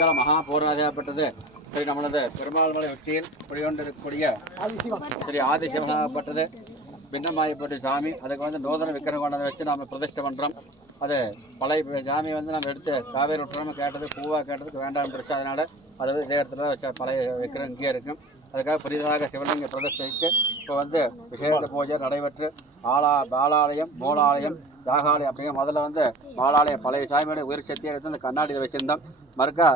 மங்கள மகா பூர்ணாதியாகப்பட்டது ஸ்ரீ நம்மளது பெருமாள் மலை உச்சியில் குடிகொண்டிருக்கக்கூடிய ஸ்ரீ ஆதிசிவனாகப்பட்டது பின்னமாயப்பட்டு சாமி அதுக்கு வந்து நூதன விக்கிரம் கொண்டதை வச்சு நம்ம பிரதிஷ்டை பண்ணுறோம் அது பழைய சாமி வந்து நம்ம எடுத்து காவேரி விட்டுறாமல் கேட்டது பூவாக கேட்டதுக்கு வேண்டாம் இருந்துச்சு அதனால் அது இதே இடத்துல தான் வச்ச பழைய விக்கிரம் இங்கேயே இருக்கும் அதுக்காக புதிதாக சிவலிங்க பிரதிஷ்டைக்கு இப்போ வந்து விசேஷ பூஜை நடைபெற்று ஆலா பாலாலயம் மூலாலயம் யாகாலயம் அப்படிங்கிற முதல்ல வந்து பாலாலயம் பழைய சாமியோட உயிர் சக்தியை எடுத்து அந்த கண்ணாடியில் வச்சுருந்தோம். மறுக்கா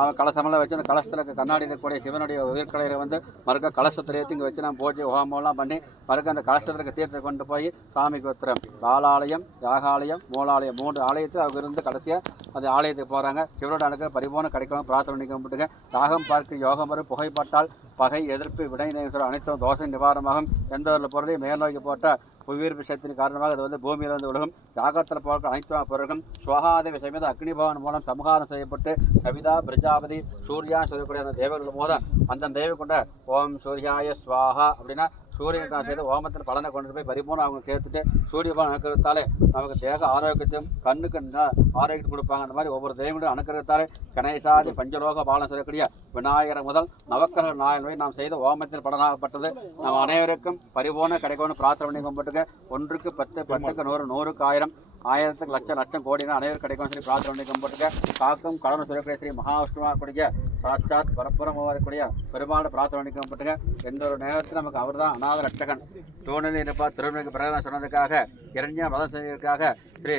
அவன் கலசமெல்லாம் வச்சு அந்த கலசத்தில் கண்ணாடி இருக்கக்கூடிய சிவனுடைய உயிர்கலையில் வந்து மறுக்க கலசத்தில் ஏற்றி இங்கே வச்சு நான் பூஜை ஹோமம்லாம் பண்ணி மறுக்க அந்த கலசத்திற்கு தீர்த்து கொண்டு போய் சாமிக்கு வைத்துறோம். பாலாலயம் யாகாலயம் மூலாலயம் மூன்று ஆலயத்தில் அவங்க இருந்து கடைசியாக அந்த ஆலயத்துக்கு போகிறாங்க சிவனோட அணுக்க பரிபூர்ணம் கிடைக்கும் பிரார்த்தனை பண்ணிக்க கும்பிட்டுங்க. தாகம் பார்க்க யோகம் வரும். புகைப்பட்டால் பகை எதிர்ப்பு விடை சொல்ல அனைத்தும் தோசை நிவாரணமாகும். எந்த ஒரு பொருளையும் மேல் நோக்கி போட்டால் புவியீர்ப்பு சக்தியின் காரணமாக அது வந்து பூமியில் வந்து விலகும். யாகத்தில் போகிற அனைத்து பொருட்களும் சுவாகாத விஷயமே. அக்னி பவன் மூலம் சமகாரம் செய்யப்பட்டு கவிதா பிரஜாபதி சூர்யா சொல்லக்கூடிய அந்த தேவர்கள் மூலம் அந்த தேவை கொண்ட ஓம் சூர்யாய ஸ்வாகா அப்படின்னா சூரியன் தான் செய்து ஓமத்தில் பலனை கொண்டு போய் பரிபூர்ணம் அவங்க கேட்டுட்டு சூரிய பலன் அனுக்கிறதாலே நமக்கு தேக ஆரோக்கியத்தையும் கண்ணுக்கு ந- ஆரோக்கியத்தை கொடுப்பாங்க. அந்த மாதிரி ஒவ்வொரு தெய்வங்களும் அனுக்கிறதாலே கணேசாதி பஞ்சலோக பாலம் சொல்லக்கூடிய விநாயகர் முதல் நவக்கிரக நாயன் வரை நாம் செய்த ஓமத்தில் பலனாகப்பட்டது. நம் அனைவருக்கும் பரிபூர்ண கிடைக்கணும்னு பிரார்த்தனை பண்ணி கும்பிட்டுங்க ஒன்றுக்கு பத்து பத்துக்கு நூறு நூறுக்கு ஆயிரம். ஆயிரத்துக்கு லட்சம் லட்சம் கோடினா அனைவரும் கிடைக்கும் சொல்லி பிரார்த்தனை பண்ணி காக்கும் கடவுள் சொல்லக்கூடிய ஸ்ரீ மகாவிஷ்ணுவாக கூடிய சாட்சாத் பரப்புறம் வரக்கூடிய பெருமாள் பிரார்த்தனை பண்ணி கும்பிட்டுங்க எந்த ஒரு நேரத்தில் நமக்கு அவர் தான் அநாத ரட்சகன் தோணில் இருப்பார் திருமணிக்கு பிரகடனம் சொன்னதுக்காக இரண்யா மதம் செய்வதற்காக ஸ்ரீ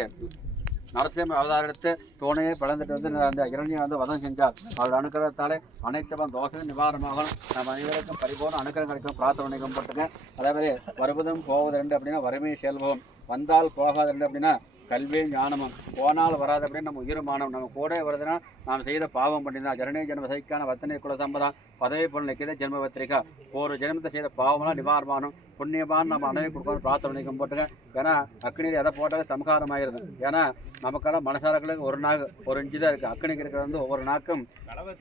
நரசிம்ம அவதாரம் எடுத்து தோணையை பிளந்துட்டு வந்து அந்த இரணியை வந்து வதம் செஞ்சார். அவர் அனுக்கிரகத்தாலே அனைத்து தோஷம் நிவாரணமாகும். நம்ம அனைவருக்கும் பரிபூர்ண அனுக்கிரம் கிடைக்கும். பிரார்த்தனை பண்ணி கும்பிட்டுங்க அதே மாதிரி வருவதும் போவது ரெண்டு அப்படின்னா வறுமை செல்வம் வந்தால் போகாது ரெண்டு அப்படின்னா கல்வி ஞானமும் போனால் வராது அப்படின்னு நம்ம உயிரமானம் நம்ம கூட வருதுன்னா நாம் செய்த பாவம் பண்ணிதான். ஜனனே ஜென்ம சைக்கான வத்தனை குல சம்பதம். பதவி பொருள் ஜென்ம பத்திரிகா. ஒரு ஜென்மத்தை செய்த பாவம்லாம் நிவாரணமானும் புண்ணியமான நம்ம அனைவரும் கொடுக்கணும் பிரார்த்தனை பண்ணி கும்பிட்டுங்க ஏன்னா அக்னியில் எதை போட்டாலும் சமகாரம் ஆயிருது ஏன்னா நமக்கெல்லாம் மனசாரங்களுக்கு ஒரு நாள் ஒரு இன்ச்சு தான் இருக்குது அக்னிக்கு இருக்கிறது வந்து ஒவ்வொரு நாக்கும்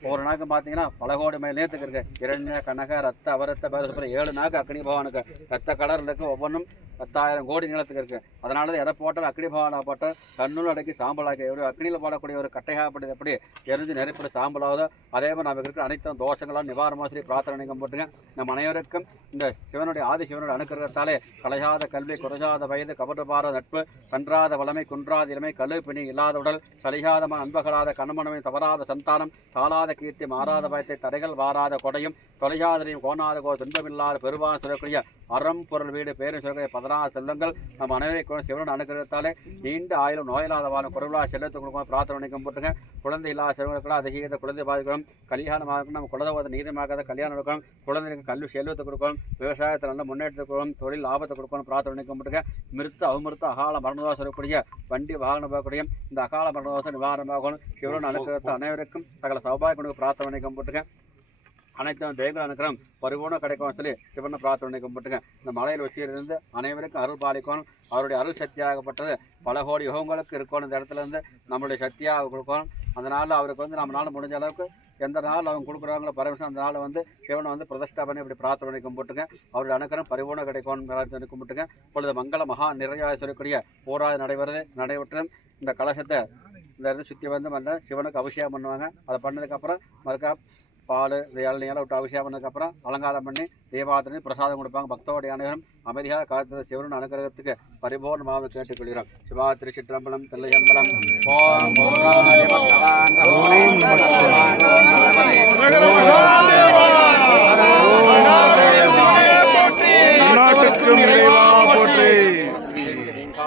ஒவ்வொரு நாக்கும் பார்த்தீங்கன்னா பல கோடி மைல் நேரத்துக்கு இருக்குது இரண்டு கனக ரத்த அவரத்த பேர ஏழு நாக்கு அக்னி பகவானுக்கு. ரத்த கலர் இருக்கு ஒவ்வொன்றும் பத்தாயிரம் கோடி நீளத்துக்கு இருக்குது அதனால தான் எதை போட்டாலும் அக்னி பகவானை போட்டால் கண்ணுள் அடக்கி சாம்பலாக்கி ஒரு அக்னியில் பாடக்கூடிய ஒரு கட்டையாகப்பட்டது எப்படி? எரிஞ்சு நெருப்பட சாம்பலாவதோ அதே மாதிரி நமக்கு இருக்கிற அனைத்து தோஷங்களாம் நிவாரணமாக சொல்லி பிரார்த்தனை போட்டுங்க. நம்ம அனைவருக்கும் இந்த சிவனுடைய ஆதி சிவனுடைய அனுக்கிரகத்தாலே கலையாத கல்வி குறையாத வயது கபடுபார நட்பு கன்றாத வளமை குன்றாத இளமை கழு பிணி இல்லாத உடல் சலியாத அன்பகலாத கணமனமை தவறாத சந்தானம் தாளாத கீர்த்தி மாறாத பயத்தை தடைகள் வாராத கொடையும் தொலையாதரையும் கோணாத கோ துன்பமில்லாத பெருவான் சொல்லக்கூடிய அறம் பொருள் வீடு பேரும் சொல்லக்கூடிய பதினாறு செல்வங்கள் நம் அனைவரை கூட சிவனுடைய அனுகிரகத்தாலே நீண்ட ஆயிரம் நோயில்லாத வாழும் குறைவில்லா செல்லத்தை கொடுக்கும் பிரார்த்தனை பண்ணி கும்பிட்டுங்க குழந்தை இல்லாத சிறுவர்களுக்கு அதிக குழந்தை பாதிக்கணும் கல்யாணமாக இருக்கணும் நம்ம குலதவத்தை நீதமாகாத கல்யாணம் கொடுக்கணும் குழந்தைகளுக்கு கல்வி செல்வத்தை கொடுக்கணும் விவசாயத்தில் நல்ல முன்னேற்றத்தை கொடுக்கணும் தொழில் லாபத்தை கொடுக்கணும் பிரார்த்தனை பண்ணி கும்பிட்டுங்க மிருத்த அவமிருத்த அகால மரணதோஷம் சொல்லக்கூடிய வண்டி வாகனம் போகக்கூடிய இந்த அகால மரணதோஷம் நிவாரணமாகணும் சிவன் அனுகிரகத்தை அனைவருக்கும் சகல சௌபாகிய கொடுக்க பிரார்த்தனை பண்ணி கும்பிட்டுங்க அனைத்தும் தெய்வங்கள் அனுக்கிறம் பரிபூர்ண கிடைக்கும் சொல்லி சிவனை பிரார்த்தனை கும்பிட்டுங்க. இந்த மலையில் வச்சிருந்து அனைவருக்கும் அருள் பாலிக்கணும். அவருடைய அருள் சக்தியாகப்பட்டது. பல கோடி யுகங்களுக்கு இருக்கணும் இந்த இடத்துல இருந்து நம்மளுடைய சக்தியாக கொடுக்கணும். அந்த நாளில் அவருக்கு வந்து நம்மளால் முடிஞ்ச அளவுக்கு எந்த நாள் அவங்க கொடுக்குறாங்களோ பரமேஸ்வரன் அந்த நாள் வந்து சிவனை வந்து பிரதிஷ்டா பண்ணி இப்படி பிரார்த்தனை கும்பிட்டுங்க. அவருடைய அனுக்கிறம் பரிபூர்ண கிடைக்கும் பிரார்த்தனை கும்பிட்டுங்க. இப்பொழுது மங்கள மகா நிறைவாக சொல்லக்கூடிய போராது நடைபெறுது நடைபெற்று இந்த கலசத்தை இந்த இடத்துல சுற்றி வந்து மன்ன சிவனுக்கு அபிஷேகம் பண்ணுவாங்க. அதை பண்ணதுக்கப்புறம் மறுக்கா பால் இந்த இளநீரெல்லாம் விட்டு அபிஷேகம் பண்ணதுக்கப்புறம் அலங்காரம் பண்ணி தீபாவளி பிரசாதம் கொடுப்பாங்க. பக்தோடைய அனைவரும் அமைதியாக காத்த சிவன் அனுகிரகத்துக்கு பரிபூர்ணமாக கேட்டுக்கொள்கிறோம். சிவா திருச்சிற்றம்பலம் தில்லையம்பலம். ஓம்